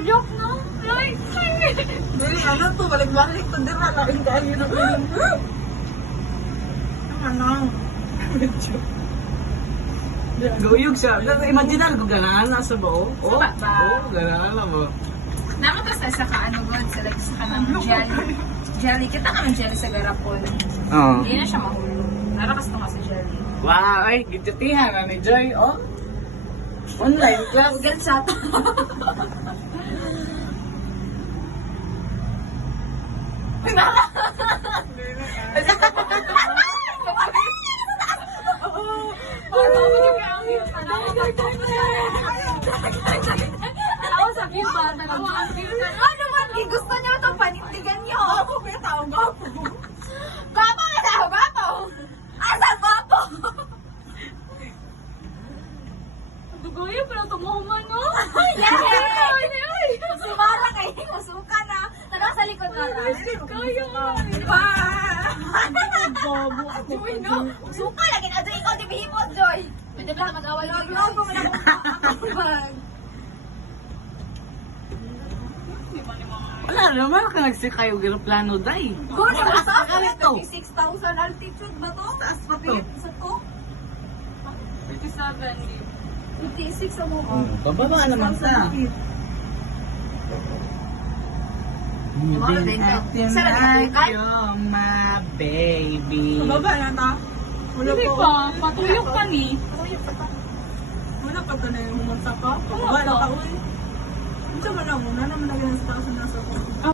joke, no? Like, Dili, ano to? Balik-balik to. Di ba? Laking kayo na film. Ano? Guyog siya. Imagine ko ganaan nasa bao. Oh, Sa ba? oh, ganaan na mo. nakatas na sa kaano god, sa like sa kanang jelly. Jelly, kita ka ng jelly sa garapon. Oo. Hindi na siya mahulog. Narakas to nga sa jelly. Wow, ay, gititihan na ni Joy, oh. Online class. Ugal sa ito. Ako sa cute ba? Ano man, gusto niyo ito panindigan niyo. Ako, may taong gapo. Gwapo ka na, gwapo! Asa gwapo? Dugoy, pero tumuhuman, no? Yay! Sumara kayo, masuka na. Tara sa likod na lang. Kayo! Bobo ako. Uy, no? Suka lagi na doon ikaw, di bihimod, Joy. Pwede ba mag-away mo? Logo mo na ako. Wala naman ka nagsikayo plano day. Kung nasa Ano to? 36,000 altitude ba to? Taas pa to. Sa to? 57. 56 ang mo. Pababa naman sa. Moving acting like you're my baby. Baba na ta. Wala Hindi po. pa, patuyok ka ni. Wala pa na yung humunta pa. Baba na ta. Uy. Ano ba na muna naman na ganun sa taas na nasa ko.